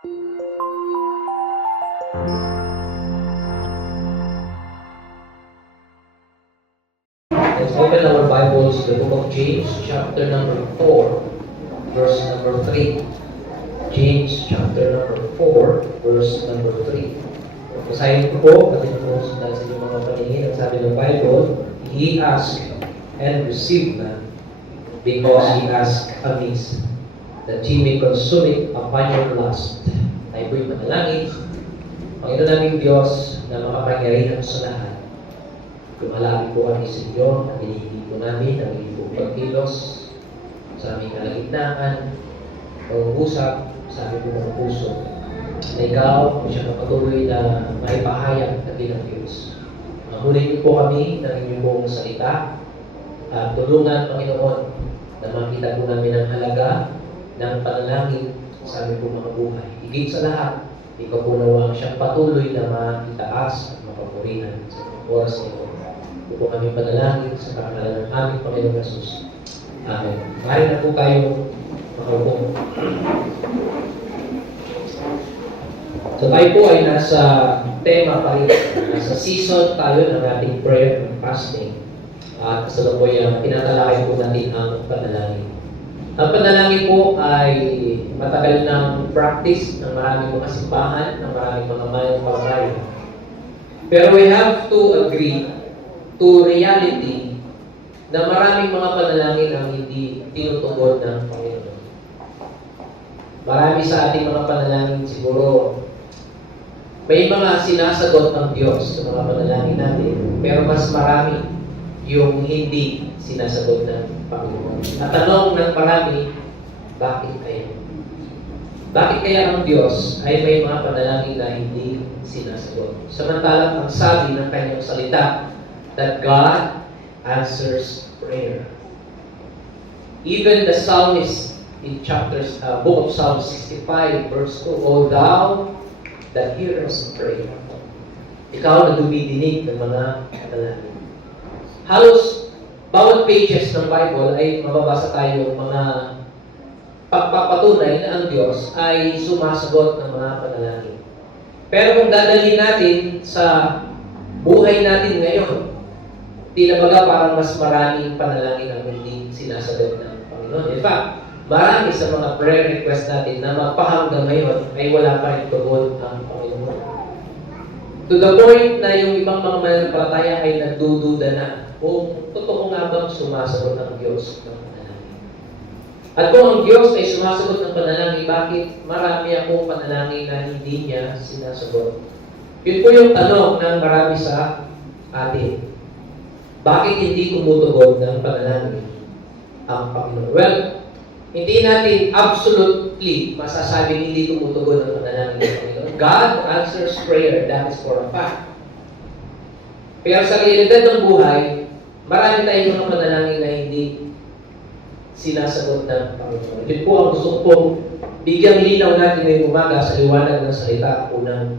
Let's open our Bibles to the book of James, chapter number 4, verse number 3. James, chapter number 4, verse number 3. Basahin ko po, natin po sa inyong mga paningin. Ang sabi ng Bible, He asked and received not, because He asked amiss, that He may consume it upon your lust. Tayo po'y manalangin. Panginoon naming Diyos na makapangyarihan sa lahat. Lumalapit po kami sa inyo, nabinigin po namin, nabinigin po pagkilos sa aming kalagitnaan, pag-uusap sa aming mga puso, na ikaw siya patuloy na maipahayag na bilang Diyos. Mahulin niyo po kami ng inyong buong salita at tulungan, Panginoon, na makita po namin ang halaga ng panalangin sa aming po mga buhay. Higit sa lahat, ikaw po nawang siyang patuloy na makitaas at mapapurihan sa mga oras na ito. Ito po kami panalangin sa pangalan ng aming Panginoon Jesus. Amen. Maaari na po kayo makaupo. So tayo po ay nasa tema pa rin. Nasa season tayo ng ating prayer and fasting. At kasalukuyan, pinatalakay po natin ang panalangin. Ang panalangin po ay matagal ng practice ng maraming mga simbahan, ng maraming mga mananampalataya. Pero we have to agree to reality na maraming mga panalangin ang hindi tinutugon ng Panginoon. Marami sa ating mga panalangin siguro may mga sinasagot ng Diyos sa mga panalangin natin, pero mas marami yung hindi sinasagot ng Panginoon. At tanong ng marami, bakit kaya? Bakit kaya ang Diyos ay may mga panalangin na hindi sinasagot? Samantalang ang sabi ng kanyang salita, that God answers prayer. Even the psalmist in book of Psalm 65, verse 2, O thou that hearest prayer. Ikaw na dumidinig ng mga panalangin. Halos bawat pages ng Bible ay mababasa tayo mga pagpapatunay na ang Diyos ay sumasagot ng mga panalangin. Pero kung dadalhin natin sa buhay natin ngayon, tila baga parang mas maraming panalangin ang hindi sinasagot ng Panginoon. In fact, marami sa mga prayer request natin na magpahanggang ngayon ay wala pa rin tugon ang Panginoon. To the point na yung ibang mga mananampalataya ay nagdududa na kung totoo nga bang sumasagot ang Diyos ng panalangin. At kung ang Diyos ay sumasagot ng panalangin, bakit marami akong panalangin na hindi niya sinasagot? Yun po yung tanong ng marami sa atin. Bakit hindi tumutugon ng panalangin ang Panginoon? Well, hindi natin absolutely masasabing hindi tumutugon ang panalangin ng Panginoon. God answers prayer, that is for a fact. Pero sa realidad ng buhay, marami tayong mga panalangin na hindi sinasagot ng Panginoon. Yun po ang gusto kong bigyang linaw natin ngayong umaga sa liwanag ng salita po ng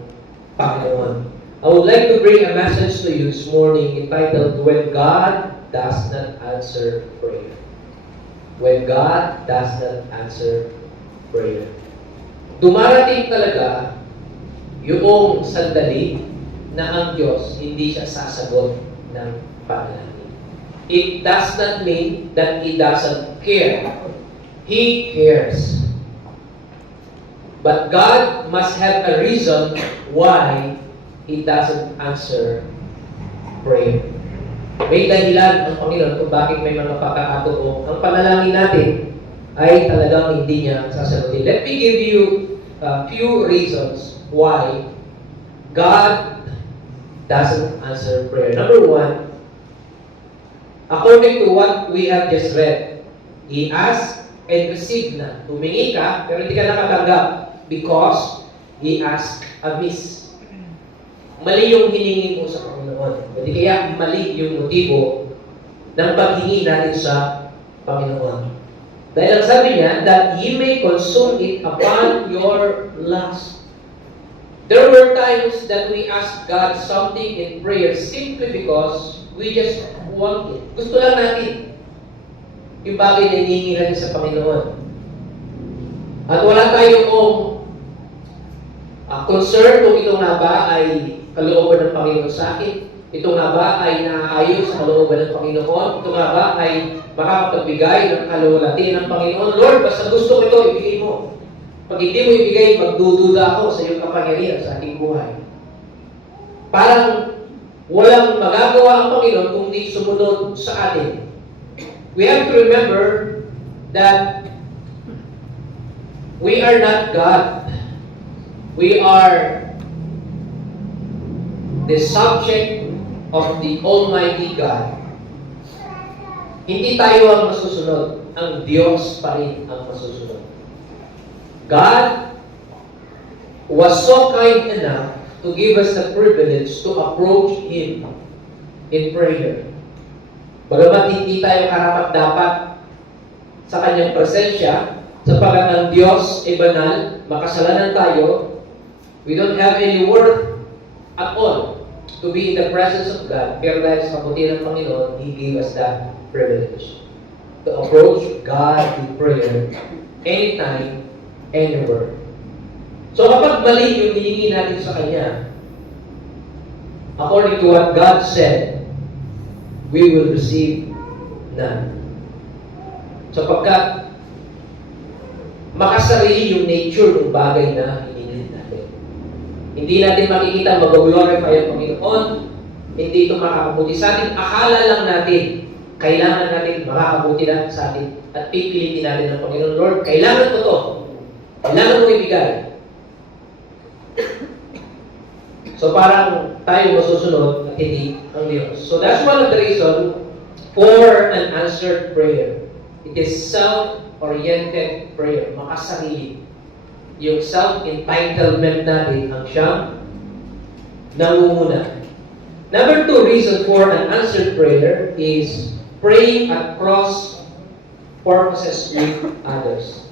Panginoon. I would like to bring a message to you this morning entitled, When God Does Not Answer Prayer. When God does not answer prayer. Dumarating talaga yung sandali na ang Diyos hindi siya sasagot ng panalangin. It does not mean that He doesn't care. He cares. But God must have a reason why He doesn't answer prayer. May dahilan ang Panginoon kung bakit may mga pagkakataon ang panalangin natin ay talagang hindi niya sasagutin. Let me give you a few reasons why God doesn't answer prayer. Number one, according to what we have just read, He asked and received na. Humingi ka, pero hindi ka nakatanggap because He asked amiss. Mali yung hiningi mo sa Panginoon. Hindi kaya mali yung motibo ng paghingi natin sa Panginoon. Dahil ang sabi niya, that He may consume it upon your lust. There were times that we ask God something in prayer simply because we just want it. Gusto lang natin yung bagay na hinihingi natin sa Panginoon. At wala tayong concern kung ito nga ba ay kalooban ng Panginoon sa akin, ito nga ba ay naayos sa kalooban ng Panginoon, ito nga ba ay makakapagbigay ng kalulati ng Panginoon. Lord, basta gusto ko ito, ibigay mo. Pag hindi mo ibigay, magdududa ako sa iyong kapangyarihan sa ating buhay. Parang walang magagawa ang Panginoon kung di sumunod sa atin. We have to remember that we are not God. We are the subject of the Almighty God. Hindi tayo ang masusunod. Ang Diyos pa rin ang masusunod. God was so kind enough to give us the privilege to approach Him in prayer. Bagamat hindi tayo karapat-dapat sa Kanyang presensya, sapagkat ang Diyos ay banal, makasalanan tayo, we don't have any worth at all to be in the presence of God. Pero dahil sa kabutihan ng Panginoon, He gave us that privilege to approach God in prayer anytime, anywhere. So kapag mali yung hihingi natin sa Kanya, according to what God said, we will receive none. Sapagkat makasarili yung nature ng bagay na hiningi natin. Hindi natin makikita mag-glorify ang Panginoon, hindi ito makakabuti sa atin. Akala lang natin, kailangan natin makakabuti na sa atin at pipilitin natin ng Panginoon. Lord, kailangan ko to. Kailangan mo ibigay. So parang tayo masusunod at hindi ang Diyos. So that's one of the reasons for an answered prayer. It is self-oriented prayer. Makasarili. Yung self-entitlement natin ang siyang nangunguna. Number 2 reason for an answered prayer is praying at cross purposes with others.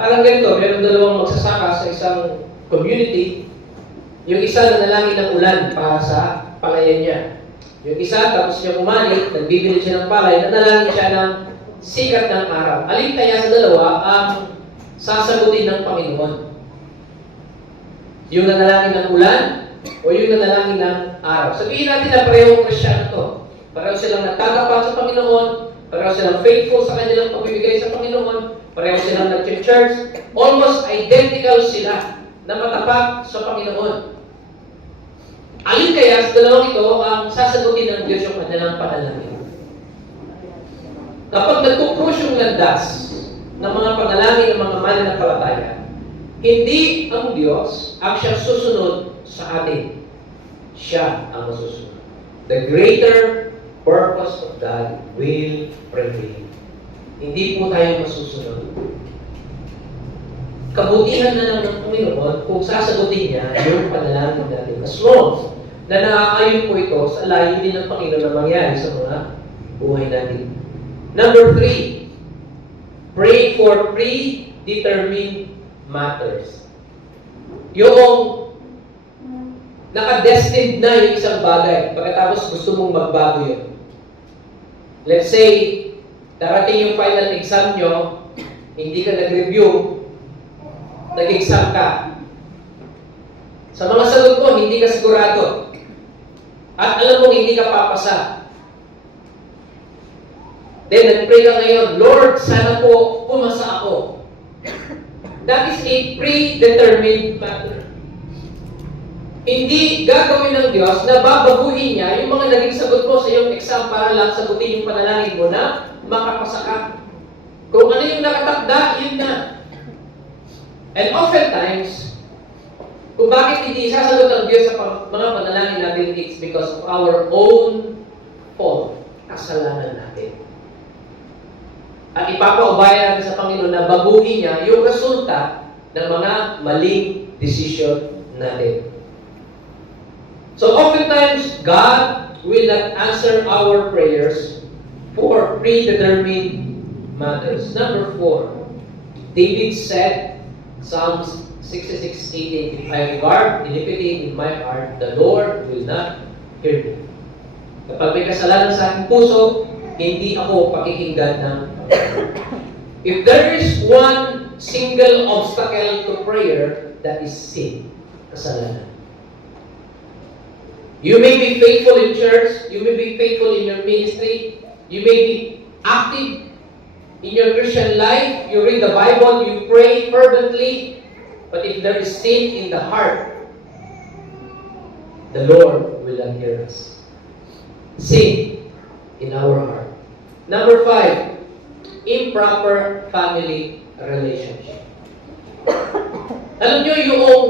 Parang ganito, meron dalawang magsasaka sa isang community. Yung isa nanalangin ng ulan para sa palayan niya. Yung isa, tapos niya umalik, nagbibili siya ng palay, nanalangin siya ng sikat ng araw. Alin kaya sa dalawa ang sasagutin ng Panginoon? Yung nanalangin ng ulan o yung nanalangin ng araw? Sabihin natin na parehong Kristyano to. Pareho silang nagtatapat sa Panginoon, pareho silang faithful sa kanilang pagbibigay sa Panginoon, pareho silang nag-church, almost identical sila na matapat sa Panginoon. Alin kaya sa dalawang ito ang sasagutin ng Diyos yung kanilang panalangin? Kapag nagkukrus yung landas ng mga panalangin ng mga mananampalataya, hindi ang Diyos ang siyang susunod sa atin. Siya ang masusunod. The greater purpose of God will prevail. Hindi po tayo masusunod. Kabutihan na lang ng Panginoon kung sasagutin niya yung panalangin natin. As long na naaayon po ito sa layunin ng Panginoon na mangyari sa mga buhay natin. Number 3, pray for predetermined matters. Yung nakadestined na yung isang bagay, pagkatapos gusto mong magbago yun. Let's say, darating yung final exam nyo, hindi ka nag-review, nag-exam ka. Sa mga sagot mo, hindi ka sigurado. At alam mo, hindi ka papasa. Then, nag-pray ka ngayon, Lord, sana po pumasa ako. That is a predetermined matter. Hindi gagawin ng Diyos na babaguhin niya yung mga naging sagot mo sa iyong exam para lang sagutin yung panalangin mo na makapasa ka. Kung ano yung nakatakda, yun na. And oftentimes, kung bakit hindi sasagot ang Diyos sa mga panalangin natin, it's because of our own fault, kasalanan natin. At ipapaubaya natin sa Panginoon na baguhin niya yung resulta ng mga maling decision natin. So oftentimes, God will not answer our prayers for predetermined matters. Number 4, David said, Psalms 66:18, if I regard iniquity in my heart, the Lord will not hear me. Kapag may kasalanan sa aking puso, hindi ako pakikinggan ng If there is one single obstacle to prayer, that is sin. kasalanan. You may be faithful in church, you may be faithful in your ministry, you may be active in your Christian life, you read the Bible, you pray fervently, but if there is sin in the heart, the Lord will not hear us. Sin in our heart. Number 5, improper family relationship. Alam nyo, yung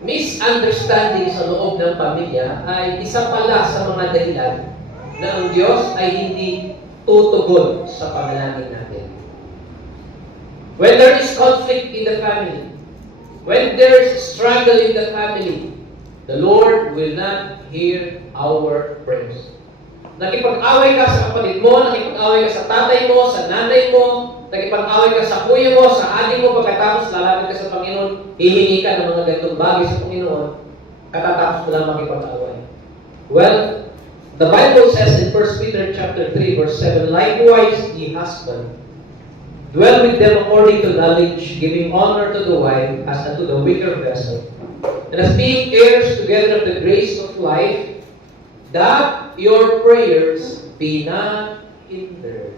misunderstanding sa loob ng pamilya ay isa pala sa mga dahilan na ang Diyos ay hindi tutugon sa panalangin natin. When there is conflict in the family, when there is struggle in the family, the Lord will not hear our prayers. Nakipag-away ka sa kapatid mo, nakipag-away ka sa tatay mo, sa nanay mo, nakipag-away ka sa kuya mo, sa adik mo, pagkatapos lalapit ka sa Panginoon, hihingi ka ng mga ganitong bagay sa Panginoon, katatapos mo lang makipag-away. Well, the Bible says in 1 Peter chapter 3, verse 7, likewise, ye husband, dwell with them according to knowledge, giving honor to the wife as unto the weaker vessel, and as being heirs together of the grace of life, that your prayers be not hindered.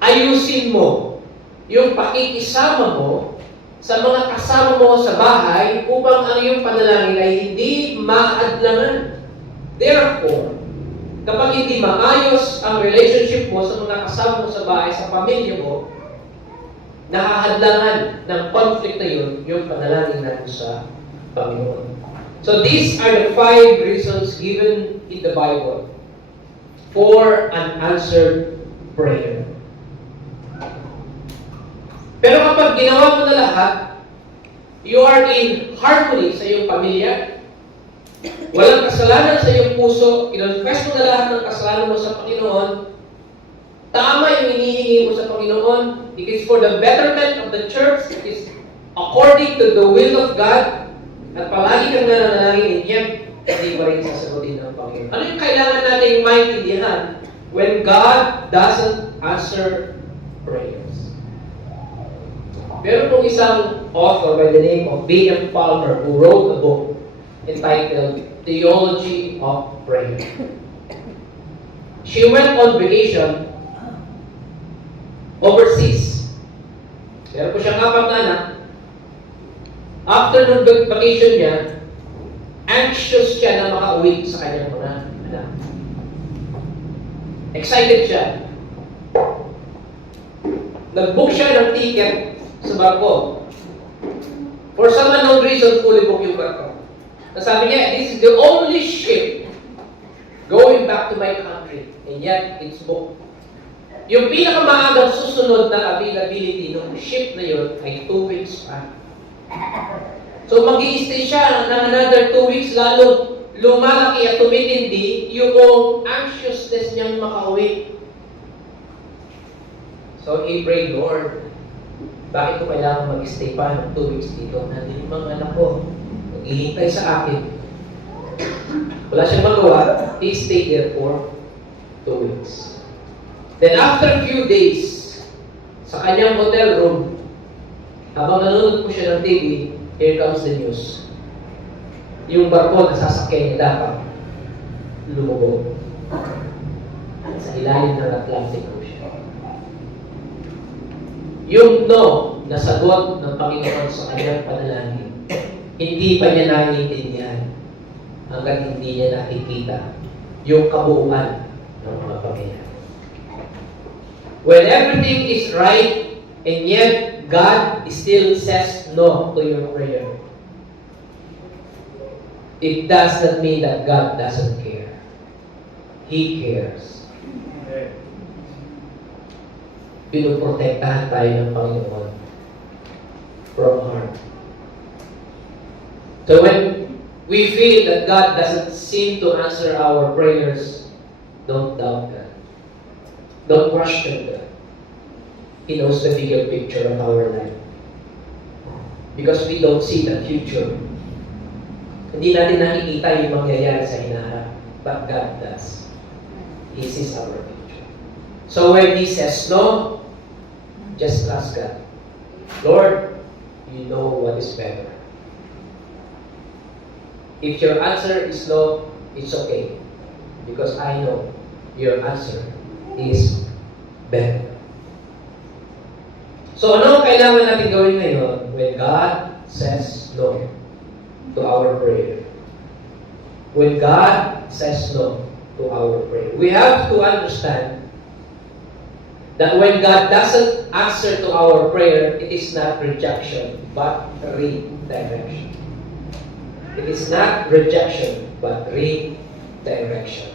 Ayusin mo yung pakikisama mo sa mga kasama mo sa bahay upang ang iyong panalangin ay hindi maadlangan. Therefore, kapag hindi maayos ang relationship mo sa mga kasama mo sa bahay, sa pamilya mo, nakahadlangan ng conflict na yun, yung panalangin natin sa Panginoon. So these are the 5 reasons given in the Bible for an answered prayer. Pero kapag ginawa mo na lahat, you are in harmony sa iyong pamilya, walang kasalanan sa iyong puso, kinonfess mo na lahat ng kasalanan mo sa Panginoon, tama yung hinihingi mo sa Panginoon, it is for the betterment of the church, it is according to the will of God, at palagi kang nananalangin, yet hindi pa rin sasagutin ng Panginoon. Ano yung kailangan natin maintindihan when God doesn't answer prayers? Meron pong isang author by the name of B.M. Palmer who wrote a book entitled Theology of Prayer. She went on vacation overseas. Meron po siyang 4 na anak. After nung vacation niya, anxious siya na makauwi sa kanyang mga anak. Excited siya. Nag-book siya ng ticket sa barko. For some unknown reason, fully book yung barko. Sabi niya, this is the only ship going back to my country. And yet, it's booked. Yung pinakamaagang susunod na availability ng ship na yun ay 2 weeks pa. So mag-i-stay siya ng another 2 weeks, lalo lumalaki at tumitindi yung anxiousness niyang makauwi. So he prayed, Lord, bakit ko kailangan mag-stay pa ng 2 weeks dito? Nandun yung mga anak ko, maghihintay sa akin. Wala siyang magawa, he stayed there for 2 weeks. Then after a few days, sa kanyang hotel room, habang nanonood po siya ng TV, here comes the news. Yung barko na sasakyan niya dapat lumubog sa ilalim ng Atlantic Ocean. Yung no na sagot ng Panginoon sa kanyang panalangin, hindi pa niya naiintindihan hanggang hindi niya nakikita yung kabuuan ng mga pangyayari. When everything is right, and yet God still says no to your prayer, it does not mean that God doesn't care. He cares. Pinuprotektahan tayo ng Panginoon from harm. So when we feel that God doesn't seem to answer our prayers, don't doubt God. Don't question God. He knows the bigger picture of our life. Because we don't see the future. Hindi natin nakikita yung mangyayari sa hinaharap. But God does. He sees our future. So when He says no, just trust God. Lord, you know what is better. If your answer is no, it's okay. Because I know your answer is better. So ano ang kailangan natin gawin ngayon when God says no to our prayer? When God says no to our prayer, we have to understand that when God doesn't answer to our prayer, it is not rejection, but redirection. It is not rejection, but redirection.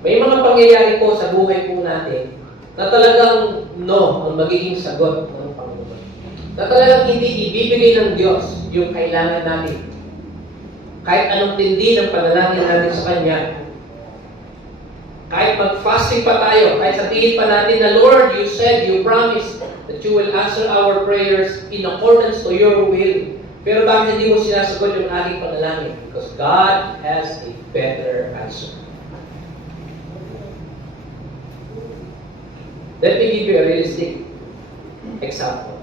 May mga pangyayari po sa buhay po natin na talagang no ang magiging sagot ng Panginoon. Na talagang hindi ibibigay ng Diyos yung kailangan natin. Kahit anong tindi ng panalangin natin sa Kanya, kahit mag-fasting pa tayo, kahit sabihin pa natin na, Lord, you said, you promised that you will answer our prayers in accordance to your will. Pero bakit hindi mo sinasagot yung ating panalangin? Because God has a better answer. Let me give you a realistic example.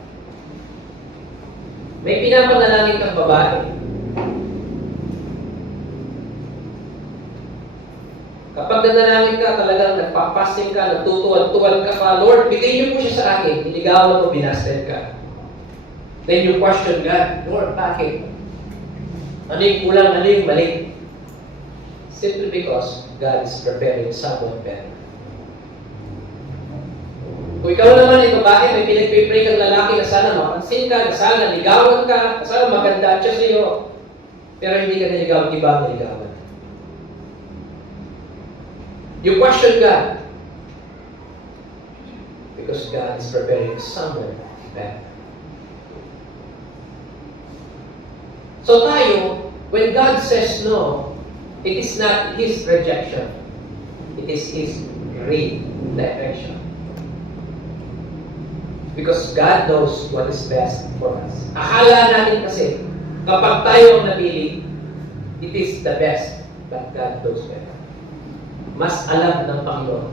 May pinapanalangin kang babae. Kapag nanalangin ka, talagang nagpapasting ka, nagtutuwad-tuwad ka pa, Lord, bigay niyo po siya sa akin. Niligawan mo, binasted ka. Then you question God, Lord, bakit? Ano yung kulang, ano yung mali? Simply because God is preparing someone better. Kung ikaw naman ay babae, may pinagpipray kang lalaki na sana mapansin ka, na sana ligawan ka, na sana maganda siya sa iyo. Pero hindi ka niligawan, iba ang niligawan. You question God. Because God is preparing someone better. So tayo, when God says no, it is not His rejection. It is His redirection. Because God knows what is best for us. Akala natin kasi, kapag tayo ang napili, it is the best, but God knows better. Mas alam ng Panginoon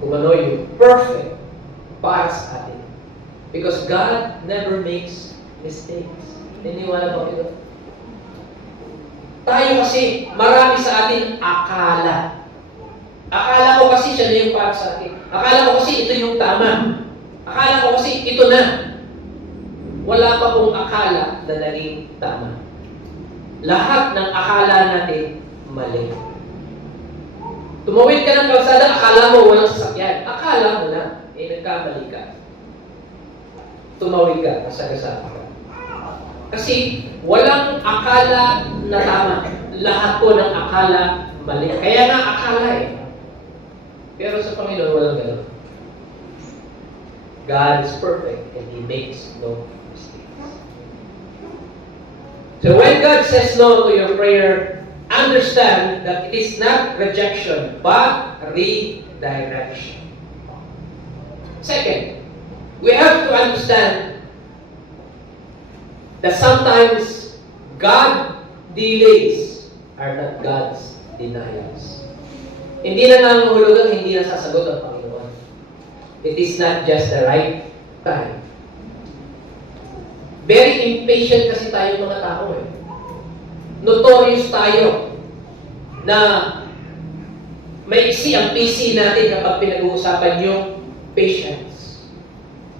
kung ano yung perfect para sa atin. Because God never makes mistakes. Niniwala ba ito? Tayo kasi, marami sa atin akala. Akala ko kasi siya na yung para sa akin. Akala ko kasi ito yung tama. Akala ko kasi ito na. Wala pa pong akala na naging tama. Lahat ng akala natin, mali. Tumawid ka ng kalsada, akala mo walang sasakyan. Akala mo na, nagkamali ka. Tumawid ka, nasagasaan ka. Kasi walang akala na tama. Lahat po ng akala, mali. Kaya nga akala eh. Pero sa Panginoon, walang gano'n. God is perfect and He makes no mistakes. So when God says no to your prayer, understand that it is not rejection, but redirection. Second, we have to understand that sometimes God delays are not God's denials. Hindi na nangangahulugan, hindi na sasagot ang Panginoon. It is not just the right time. Very impatient kasi tayo mga tao eh. Notorious tayo na maiksi ang PC natin kapag pinag-uusapan yung patience.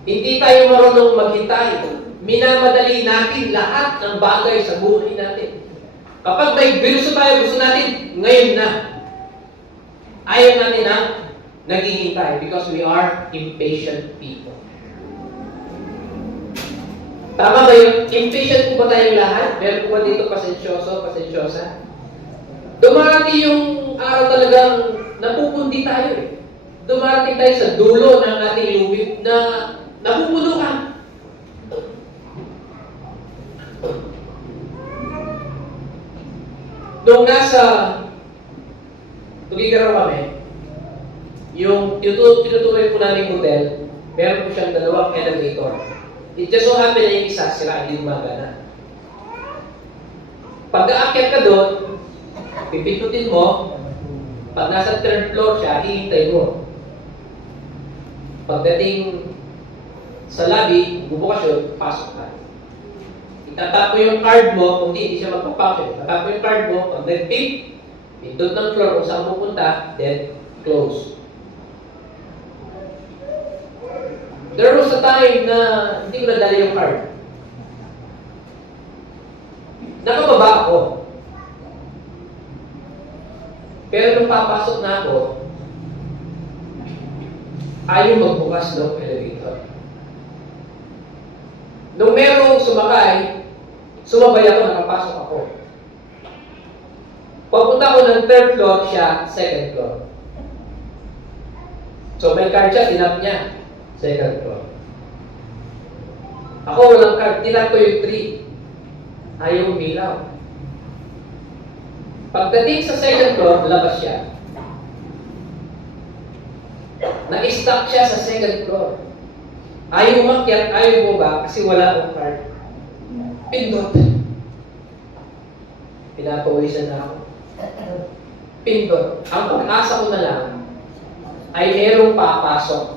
Hindi tayo marunong maghintay. Minamadali natin lahat ng bagay sa buhay natin. Kapag may gusto tayo, gusto natin, ngayon na. Ayaw natin na naghihintay because we are impatient people. Tama ba yun? Impatient po ba tayong lahat? Meron po ba dito pasensyoso, pasensyosa? Dumarating yung araw talagang napupundi tayo eh. Dumarating tayo sa dulo ng ating lubid na napupuno ka. Nung nasa Tugigaraw kami, yung tinutuloy po namin hotel, meron po siyang dalawang elevator. It just so happen na yung isa, sila hindi gumagana. Pag-aakyat ka doon, pipindutin mo, pag nasa third floor siya, hihintay mo. Pagdating sa lobby, bubukas yun, pasok ka. Itatap mo yung card mo, kung hindi siya magpapakin. Itatap mo yung card mo, pag nag-tip, pindot ng floor kung saan pupunta, then close. There was a time na hindi ko nadala yung card. Nakababa ako. Pero nung papasok na ako, ayaw magbukas ng elevator. Nung merong sumakay, sumabay ako, nakapasok ako. Papunta ko ng third floor, siya, second floor. So may card siya, tinap niya. Second floor. Ako walang card, tinap ko yung 3. Ayaw umilaw. Pagdating sa second floor, labas siya. Na-stuck siya sa second floor. Ayaw umakyat, ayaw bumaba kasi wala akong card. Pindot. Pinapawisan na ako. Pindot. Ang pag-asa ko na lang ay merong papasok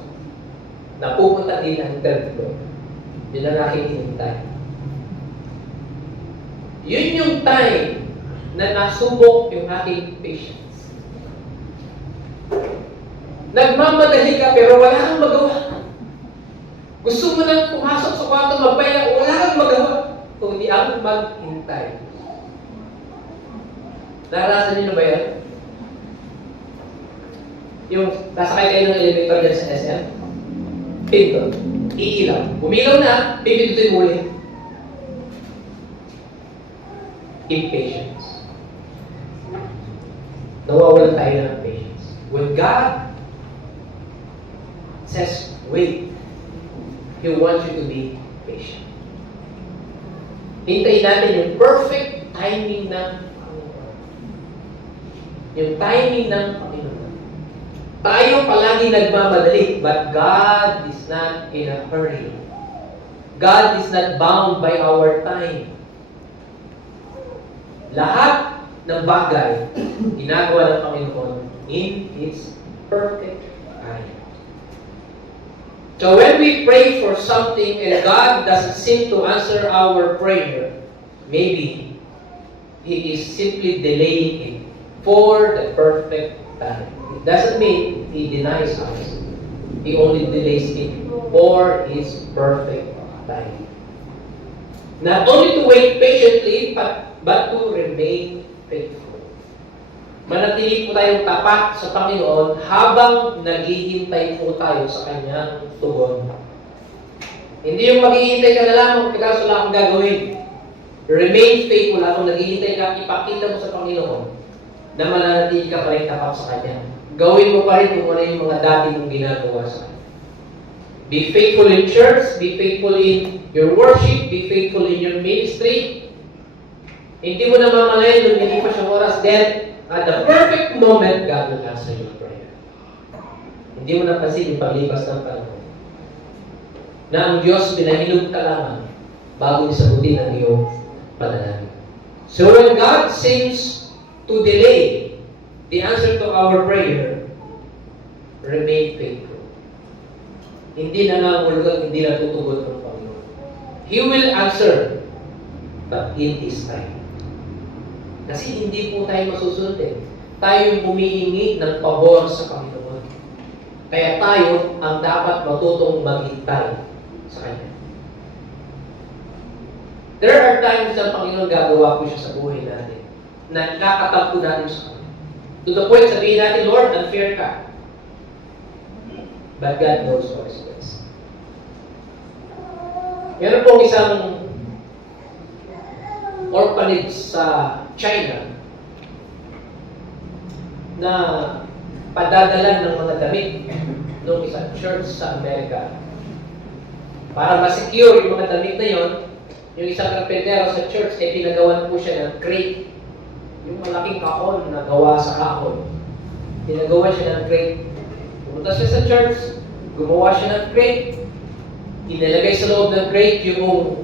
na pupunta din ang third floor. Yun ang aking hinintay. Yun yung time na nasubok yung aking patience. Nagmamadali ka pero wala kang magawa. Gusto mo nang pumasok sa kwarto, magpahinga, wala kang magawa. Kundi ang maghintay. Naranasan niyo na ba yan? Yung nasakay kayo ng elevator dyan sa SM? Pindot. Iilaw. Umilaw na, pipindutin muli. Impatience. Nawawalan tayo ng patience. When God says, wait, He wants you to be patient. Hintayin natin yung perfect timing ng Panginoon. Yung timing ng Panginoon. Tayo palagi nagmamadali, but God is not in a hurry. God is not bound by our time. Lahat ng bagay, ginagawa ng Panginoon in His perfect time. So when we pray for something and God doesn't seem to answer our prayer, maybe He is simply delaying it for the perfect time. It doesn't mean He denies us. He only delays it for His perfect time. Not only to wait patiently, but to remain faithful. Manatili po tayong tapat sa Panginoon habang naghihintay po tayo sa Kanyang tugon. Hindi yung maghihintay ka na lamang pagkaso wala akong gagawin. Remain faithful habang naghihintay ka, ipakita mo sa Panginoon na mananatili ka pa rin tapat sa Kanya. Gawin mo pa rin kung ano yung mga dati mong ginagawa sa Kanya. Be faithful in church, be faithful in your worship, be faithful in your ministry. Hindi mo na mamalayan nung hindi pa siyang oras, then at the perfect moment, God will answer your prayer. Hindi mo napansin yung paglipas ng panahon na ang Diyos pinahilog ka lamang bago isagutin ang iyong panalangin. So when God seems to delay the answer to our prayer, remain faithful. Hindi na nangangulugan, hindi na tutugon ng Panginoon. He will answer, but in His time. Kasi hindi po tayo masusunod eh. Tayo yung humihingi ng pabor sa Panginoon. Kaya tayo ang dapat matutong maghintay sa Kanya. There are times na Panginoon gagawa po siya sa buhay natin na ikakatampo natin sa Kanya. To the point, sabihin natin, Lord, unfair ka. But God knows what is best. Meron pong isang orphanage sa China na padadalan ng mga damit ng isang church sa Amerika. Para ma-secure yung mga damit na yon, yung isang karpentero sa church ay pinagawan po siya ng crate. Yung malaking kahon na gawa sa kahon. Pinagawa siya ng crate. Pumunta siya sa church, gumawa siya ng crate, inilagay sa loob ng crate yung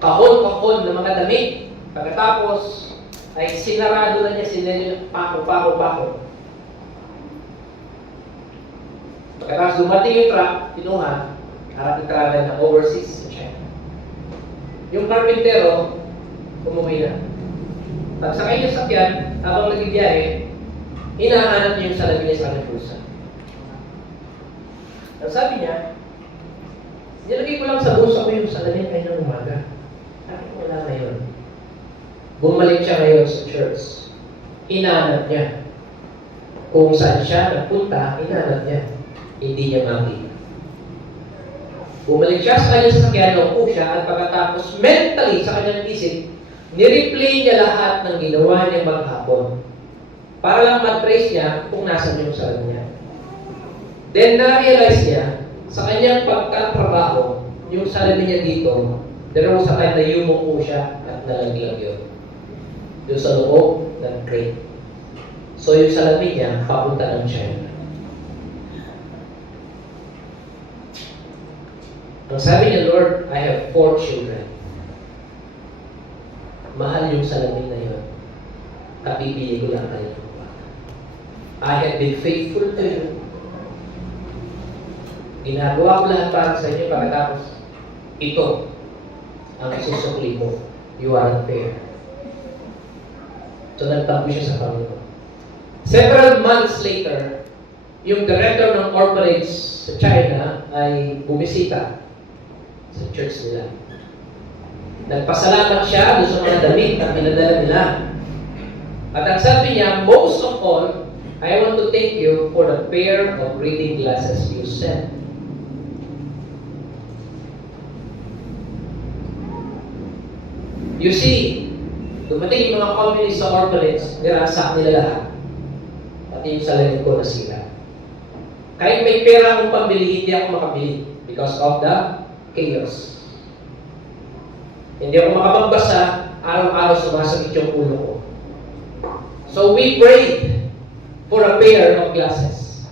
kahon-kahon ng mga damit. Pagkatapos, ay sinarado na niya, sinarado pako. Pagkatapos dumating yung truck, kinuha, harap ng travel na overseas sa China. Yung karpintero, umuwi na. Tapos sa kanyang sakyan, habang nagbibiyahe, hinahanap niya yung salamin niya sa kanyang pusa. Ang sabi niya, nilagay ko lang sa bulsa ko yung salamin kayo ng umaga. Bakit wala ngayon? Bumalik siya ngayon sa church. Hinahanap niya. Kung saan siya nagpunta, hinahanap niya. Hindi niya makita. Bumalik siya sa kanyang sasakyan, naupo siya, at pagkatapos mentally sa kanyang isip, nireplay niya lahat ng ginawa niya maghapon. Para lang matrace niya kung nasan yung salamin niya. Then na-realize niya, sa kanyang pagkatrabaho, yung salamin niya dito, there was a time na yumuko siya at nalaglag yun. Doon sa loob ng crate. So yung salamin niya, papunta ng China. Ang sabi niya, Lord, I have 4 children. Mahal yung salamin na yun. Kapipili ko lang kayo. I have been faithful to you. Ginagawa ko lahat para sa inyo pagkatapos ito ang isusukli mo. You are unfair. So nagtampo siya sa Panginoon. Several months later, yung director ng orphanage sa China ay bumisita sa church nila. Nagpasalamat siya doon sa mga damit na pinadala nila. At ang sabi niya, most of all, I want to thank you for the pair of reading glasses you sent. You see, dumating yung mga communists sa orphanage, nirasak nila lahat. Pati yung salamin ko nasira. Kahit may pera akong pambili, hindi ako makabili because of the chaos. Hindi ako makapagbasa, araw-araw sumasakit yung ulo ko. So we prayed for a pair of glasses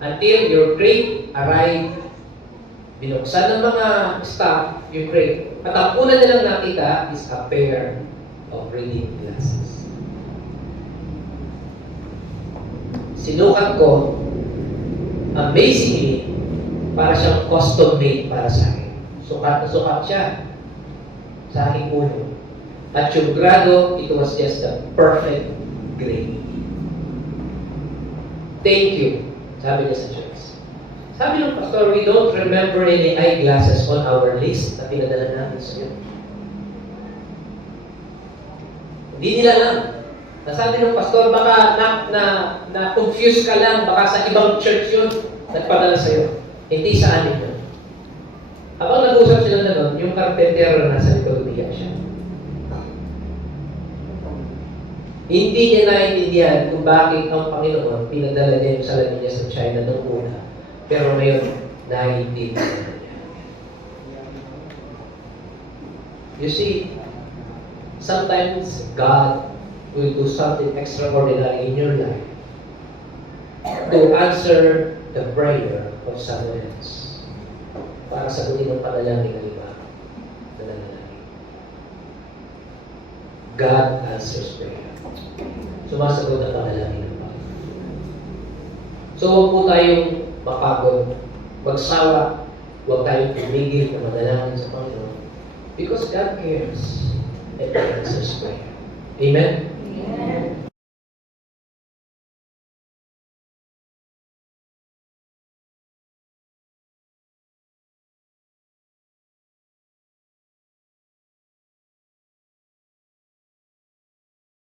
until your crate arrived. Binuksan ng mga staff yung crate. At ang una nilang nakita is a pair of reading glasses. Sinukat ko, amazingly, para siyang custom made para sa akin. Sukat na sukat siya sa aking ulo. At yung grado, it was just the perfect grade. Thank you, sabi niya sa church. Sabi ng pastor, we don't remember any eyeglasses on our list na pinadala natin sa iyo. Hindi nila alam. Nasabi ng pastor, baka na-confuse ka lang, baka sa ibang church yun, nagpadala sa iyo. Hindi sa amin yun. Habang nag-usap sila na nun, yung karpentero na nasa likod, umiyak siya. Hindi niya naiintindihan kung bakit ang Panginoon pinadala niya yung salamin niya sa China noong una. Pero ngayon, naiintindihan niya. You see, sometimes God will do something extraordinary in your life to answer the prayer of someone else. Para sagutin ang panalangin ng iba na nanalangin. God answers prayer. Sumasagot ang panalangin ng Panginoon. So, huwag po tayong mapagod, magsawa, huwag tayong tumigil na manalangin sa Panginoon because God cares and He answers prayer. Amen?